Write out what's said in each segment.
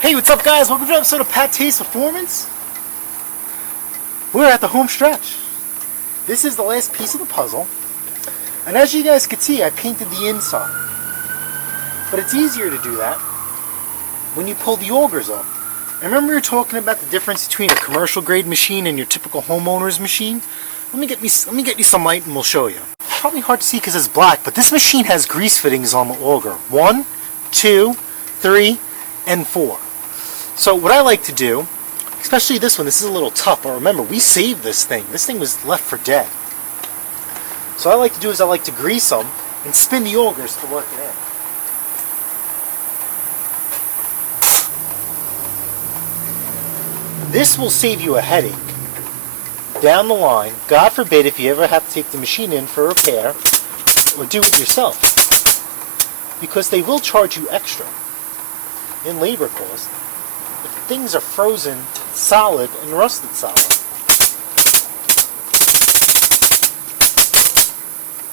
Hey, what's up guys? Welcome to another episode of PATTAY'S Performance. We're at the home stretch. This is the last piece of the puzzle. And as you guys can see, I painted the inside. But it's easier to do that when you pull the augers up. I remember we were talking about the difference between a commercial grade machine and your typical homeowner's machine. Let me get you some light and we'll show you. Probably hard to see because it's black, but this machine has grease fittings on the auger. 1, 2, 3, and 4. So what I like to do, especially this one, this is a little tough, but remember, we saved this thing. This thing was left for dead. So what I like to do is I like to grease them and spin the augers to work it in. This will save you a headache down the line. God forbid if you ever have to take the machine in for repair or do it yourself. Because they will charge you extra in labor cost if things are frozen solid and rusted solid.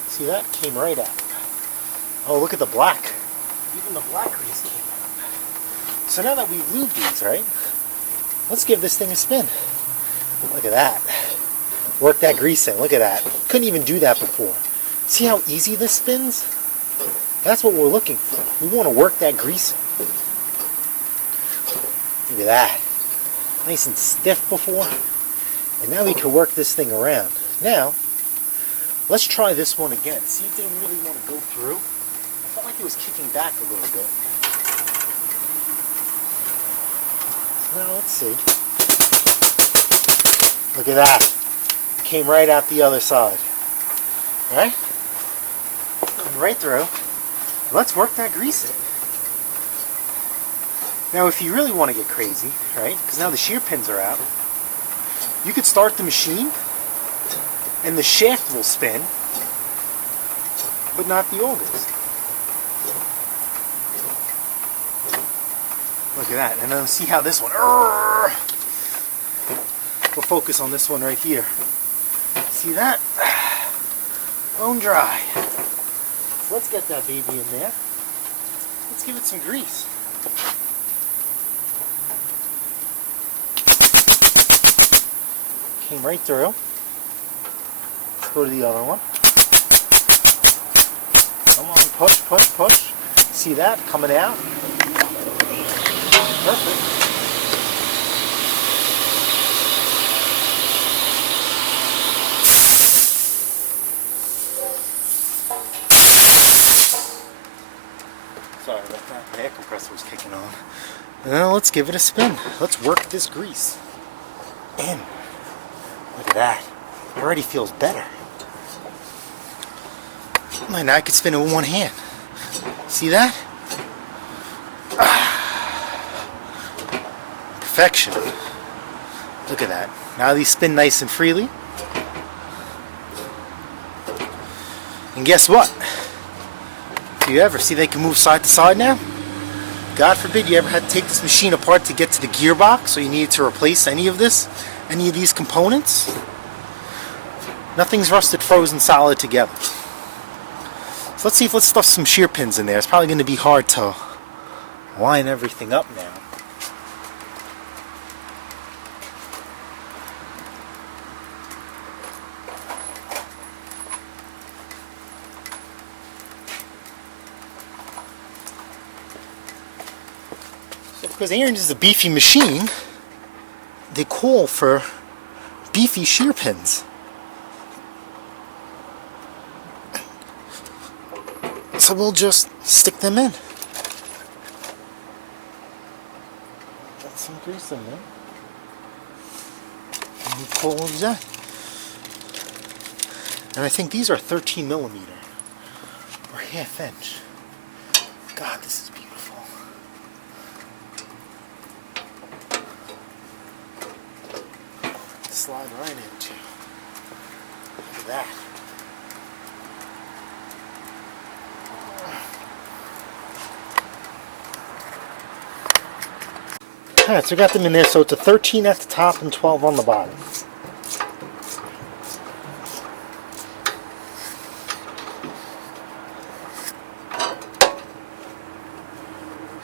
See, that came right out. Oh, look at the black. Even the black grease came out. So now that we've lubed these, right? Let's give this thing a spin. Look at that. Work that grease in. Look at that. Couldn't even do that before. See how easy this spins? That's what we're looking for. We want to work that grease in. Look at that. Nice and stiff before. And now we can work this thing around. Now, let's try this one again. See if it didn't really want to go through. I felt like it was kicking back a little bit. So now let's see. Look at that. It came right out the other side. Alright? Right through. Let's work that grease in. Now if you really want to get crazy, right, because now the shear pins are out, you could start the machine and the shaft will spin, but not the augers. Look at that, and then see how this one, we'll focus on this one right here. See that? Bone dry. So let's get that baby in there. Let's give it some grease. Came right through. Let's go to the other one. Come on, push, push, push. See that coming out? Perfect. Sorry about that. The air compressor was kicking on. Now let's give it a spin. Let's work this grease in. Look at that. It already feels better. Now I could spin it with one hand. See that? Perfection. Look at that. Now these spin nice and freely. And guess what? If you ever see they can move side to side now? God forbid you ever had to take this machine apart to get to the gearbox, or you needed to replace any of these components. Nothing's rusted, frozen, solid together. So let's see if let's stuff some shear pins in there. It's probably going to be hard to line everything up now. So because Ariens is a beefy machine, they call for beefy shear pins. So we'll just stick them in. Got some grease in there. And we pull them down. And I think these are 13 millimeter or ½ inch. God, this is beautiful. Slide right into. Look at that. Alright, so we got them in there, so it's a 13 at the top and 12 on the bottom.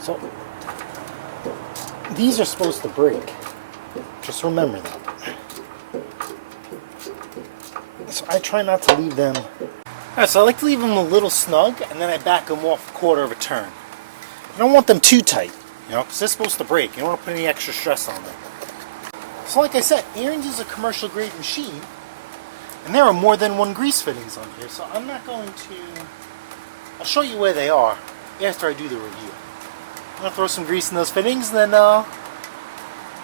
So these are supposed to break. Just remember that. So I try not to leave them. Alright, so I like to leave them a little snug, and then I back them off a quarter of a turn. I don't want them too tight, you know, because they're supposed to break. You don't want to put any extra stress on them. So like I said, Ariens is a commercial grade machine, and there are more than one grease fittings on here, so I'm not going to... I'll show you where they are after I do the review. I'm going to throw some grease in those fittings, and then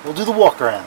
we'll do the walk around.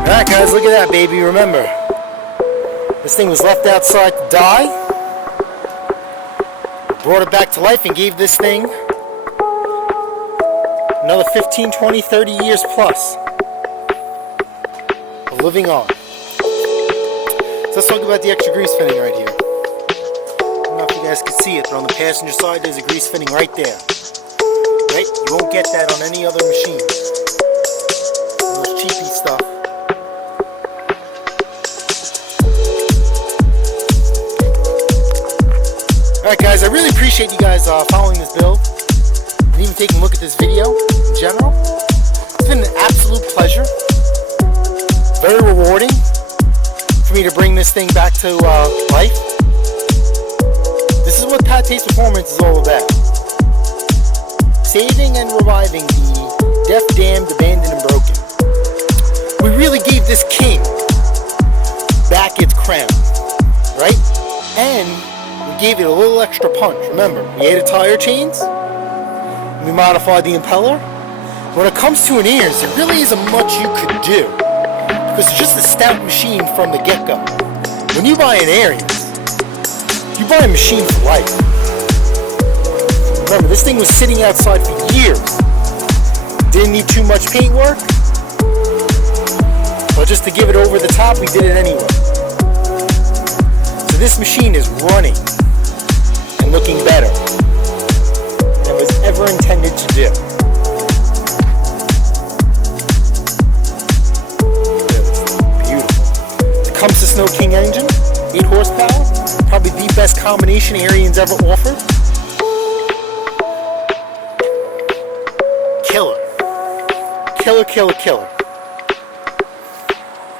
Alright guys, look at that baby. Remember, this thing was left outside to die. Brought it back to life and gave this thing another 15, 20, 30 years plus of living on. So let's talk about the extra grease fitting right here. I don't know if you guys can see it, but on the passenger side there's a grease fitting right there. Right? You won't get that on any other machine. Those cheapy stuff. Alright guys, I really appreciate you guys following this build and even taking a look at this video in general. It's been an absolute pleasure. Very rewarding for me to bring this thing back to life. This is what PATTAY'S Performance is all about. Saving and reviving the deaf, damned, abandoned, and broken. We really gave this king back its crown, right? And we gave it a little extra punch. Remember, we added tire chains, we modified the impeller. When it comes to an Ariens, there really isn't much you could do, because it's just a stout machine from the get-go. When you buy an Ariens, you buy a machine for life. Remember, this thing was sitting outside for years. Didn't need too much paint work, but just to give it over the top, we did it anyway. So this machine is running and looking better than it was ever intended to do. Beautiful. The comes to Snow King engine, 8 horsepower, probably the best combination Ariens ever offered. Killer. Killer, killer, killer.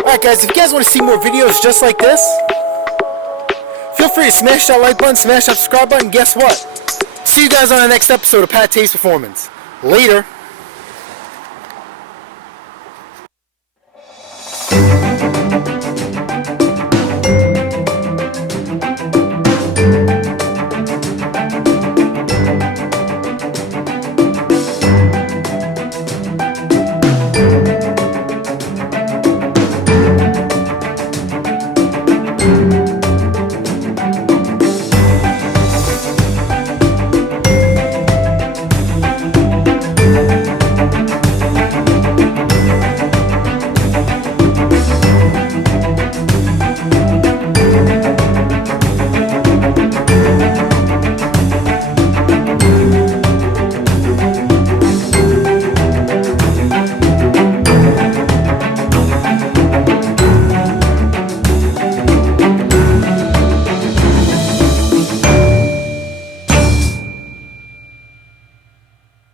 Alright guys, if you guys want to see more videos just like this, feel free to smash that like button, smash that subscribe button. Guess what? See you guys on the next episode of PATTAY'S Performance. Later.